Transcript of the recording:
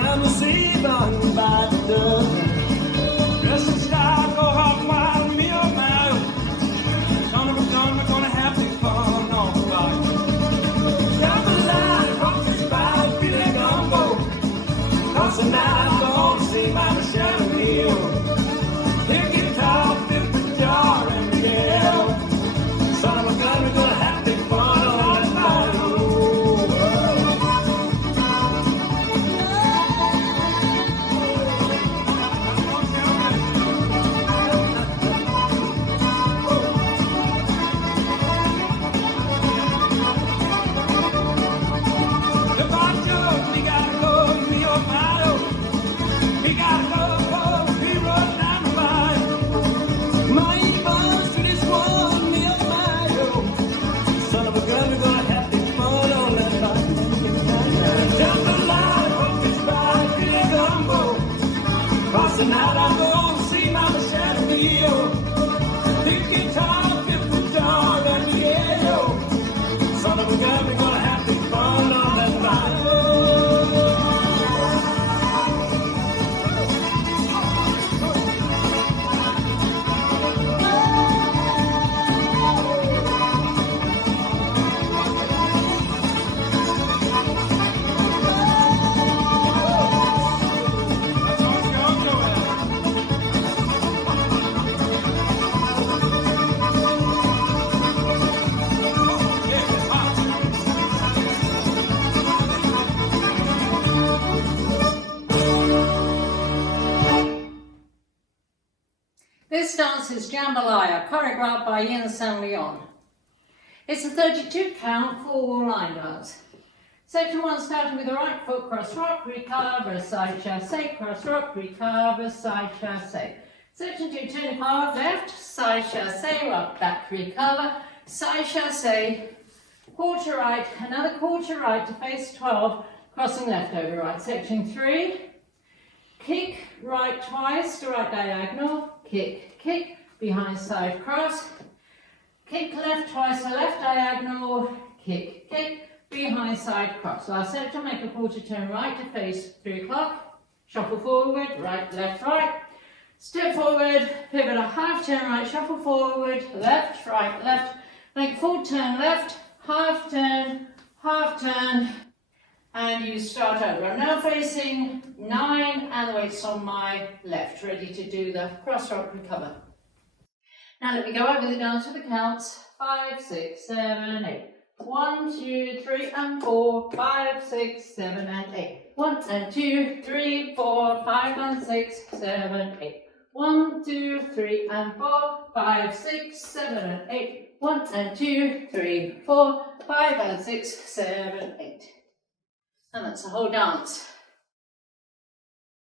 time to see on by the dozen. Dress in style, go hog wild, me or mile. Son of a gun, we're gonna have big fun on the bike. Jambalaya, rock this ride, feel it gumbo. Cause tonight I'm gonna see my Michelle Neal. Hear guitar, fill the jar, and yell. Son of a gun, we're gonna have big fun on that bike. Tonight I'm gonna see my Michelle Neal. Big guitar, fifth the dog, and yell. Son of a gun, we're gonna have big fun on that bike. This dance is Jambalaya, choreographed by Yin San Leon. It's a 32 count 4-wall line dance. Section 1 starting with the right foot, cross rock, recover, side chassé, cross rock, recover, side chassé. Section 2, turn hard left, side chassé, rock back, recover, side chassé, quarter right, another quarter right to face 12, crossing left over right. Section 3, kick right twice to right diagonal, kick, kick, behind side cross, kick left twice to left diagonal, kick, kick, behind side cross. Last section, make a quarter turn right to face 3 o'clock, shuffle forward, right, left, right, step forward, pivot a half turn right, shuffle forward, left, right, left, make full turn left, half turn, and you start over. I'm now facing 9 and the weight's on my left, ready to do the cross rock recover. Now let me go over the dance with the counts. 5, 6, 7, 8. 1, 2, 3 and 4, 5, 6, 7 and 8. 1 and 2, 3, 4, 5 and 6, 7, 8. 1, 2, 3 and 4, 5, 6, 7 and 8. 1 and 2, 3, 4, 5 and 6, 7, 8. And that's the whole dance.